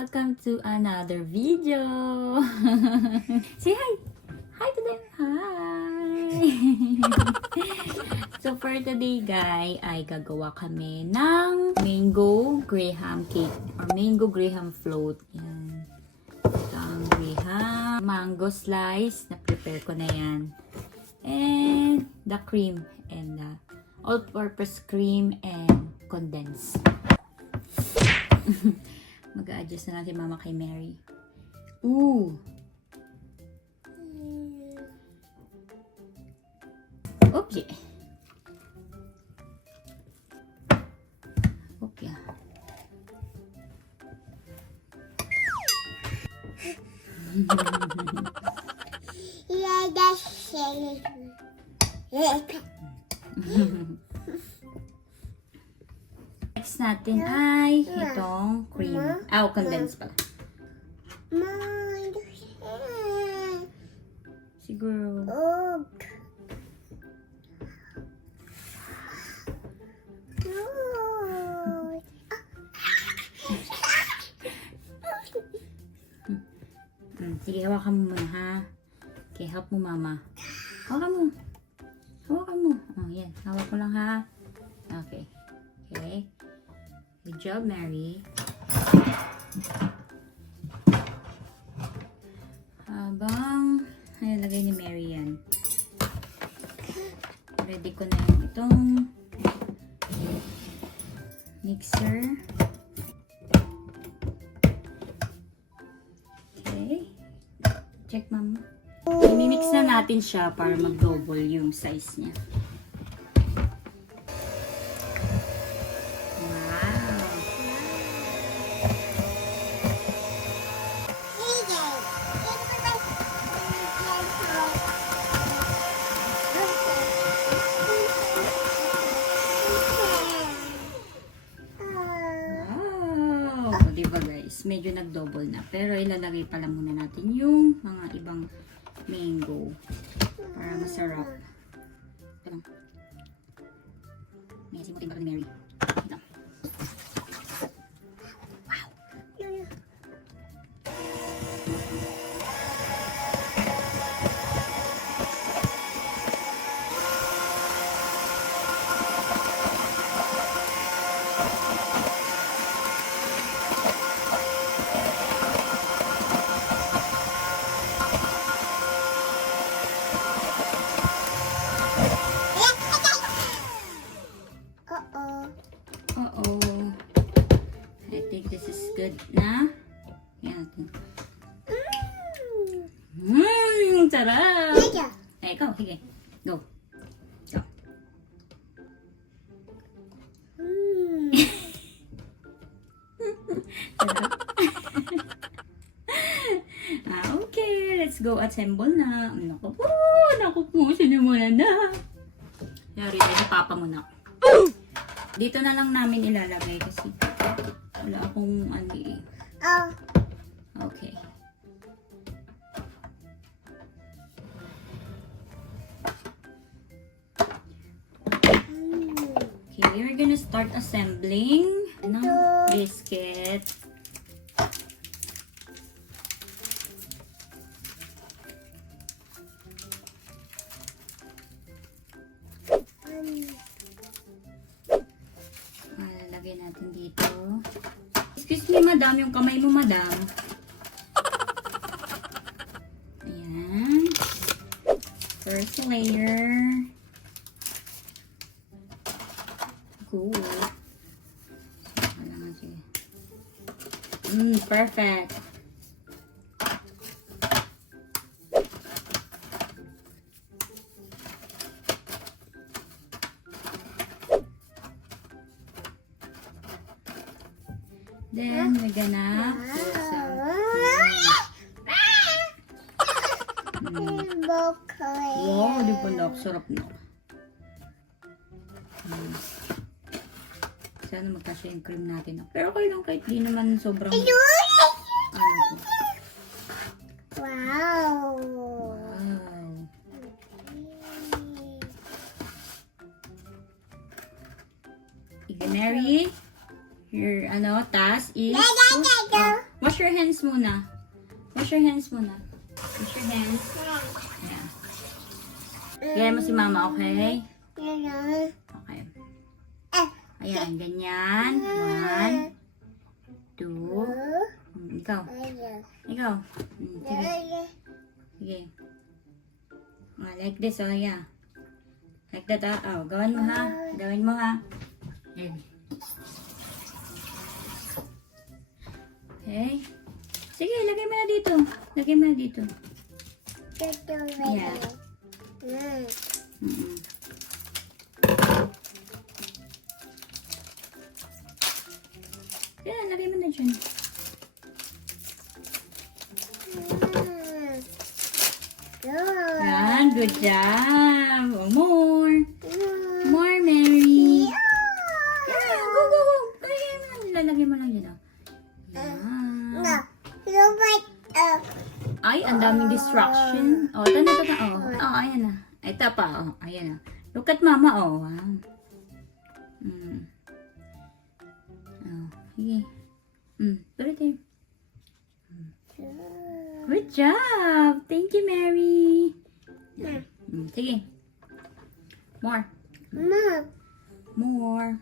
Welcome to another video! Say hi! Hi to them! Hi! So for today guys, ay gagawa kami ng mango graham cake or mango graham float. Yan. Ito ang graham. Mango slice. Na-prepare ko na yan. And the cream. And the all-purpose cream and condensed. Mag-a-adjust na lang si Mama kay Mary. Ooh! Okay. Okay. Yeah, that's it. Next natin ay itong cream. Condensed pala. Mine. Siguro. Oh. No. Sige, hawakan mo muna ha. Okay, help mo Mama. Hawakan mo. Hawakan mo. Oh, yan. Hawak mo lang ha. Okay. Okay. Good job, Mary. Habang nilagay ni Mary yan. Ready ko na itong mixer. Okay. Check, Mama. I-mix na natin siya para mag-double yung size niya. Diba guys, medyo nag-double na. Pero ilalagay pala muna natin yung mga ibang mango para masarap. Ito lang. May simutin ba ni Mary? Ito. Wow! Uh-oh. I think this is good na. Yan. Sarap! Ay, ikaw. Sige. Go. Go. Sarap. Okay. Let's go assemble na. Naku po. Naku po. Sinimula na. Yari tayo si Papa muna. Dito na lang namin ilalagay kasi wala akong ano eh. Oh. Okay. Okay, we're gonna start assembling ng biscuit. Lagay natin dito. Excuse me, madam. Yung kamay mo, madam. Ayan. First layer. Cool. Kailangan siya. Perfect. Then, we're gonna put some wow, di ba nak? Sarap na. Sana magkasya yung cream natin. Pero okay lang kahit di naman sobrang ano to. Wow. Wow. Mary, your task is to wash Wash your hands muna. Wash your hands muna. Wash your hands. Ayan. Ganyan mo si mama, okay? Okay. Ayan, ganyan. 1, 2. Ikaw. Ikaw. Sige. Sige. Like this, oh, yeah. Like that, oh. Gawin mo, ha? Gawin mo, ha? Ayan. Okay. Sige, lagay mo na dito. Lagay mo na dito. Yeah. Mm-mm. Yan, lagay mo na dyan. Yan, good job. Oh, more. More, Mary. Yan, go, go, go. Lagay mo lang yun. Yan. Ay, ang daming distraction. Oh, tanda. Oh, ayan na. Ito pa, oh. Ayan na. Look at mama, oh. Wow. Oh, sige. Put it there. Good job. Thank you, Mary. Sige. More. More.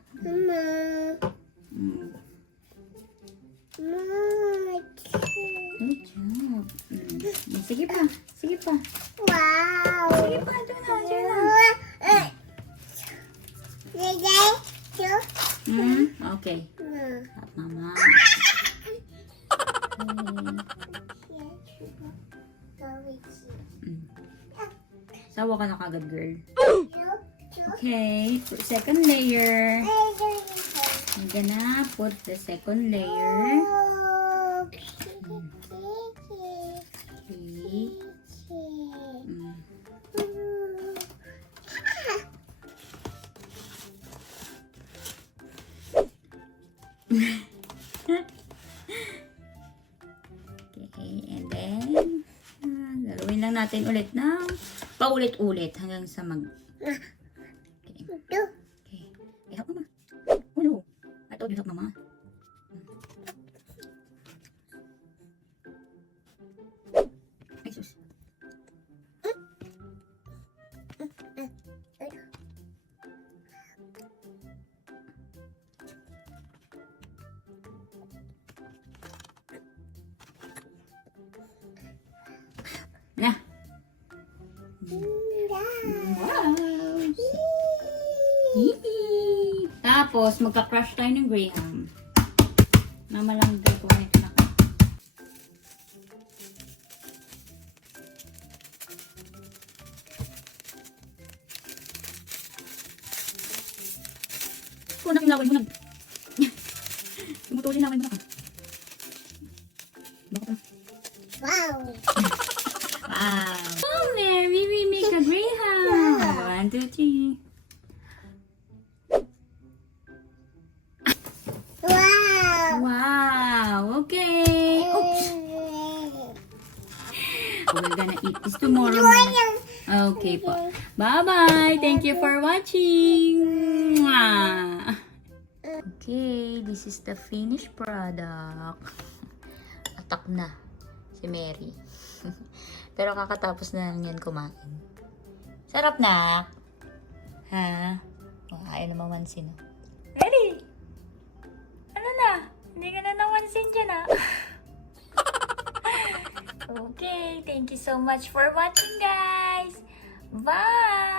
Good job. Sige pa. Sige pa. Wow. Sige pa. Doon na. Okay. At mama. Sawa ka na kagad, girl. Okay. Second layer. I'm gonna put the second layer. Okay. Okay, and then gagawin lang natin ulit ng paulit-ulit hanggang sa mag... Okay. Okay. Help mama. Oh no. I told you help mama. Ay, sus. Na. Wow. Yee. Tapos, magka-crush tayo ng Graham. Mama lang din ko ito na. Kung nakinawin mo lang. Tumutulin nawin mo na. Baka pa. Wow. Wow. Oh, Mary, we make a Graham. 1, 2, 3. Wow. Wow. Okay. Oops. We're gonna eat this tomorrow. Okay po. Bye-bye. Thank you for watching. Mwah. Okay, this is the finished product. Atak na si Mary. Pero kakatapos na lang yan kumain. Sarap na. Ha? Oh, ayaw na mamansin. Ready? Ano na? Hindi ka na namansin dyan, ha? Okay, thank you so much for watching, guys. Bye!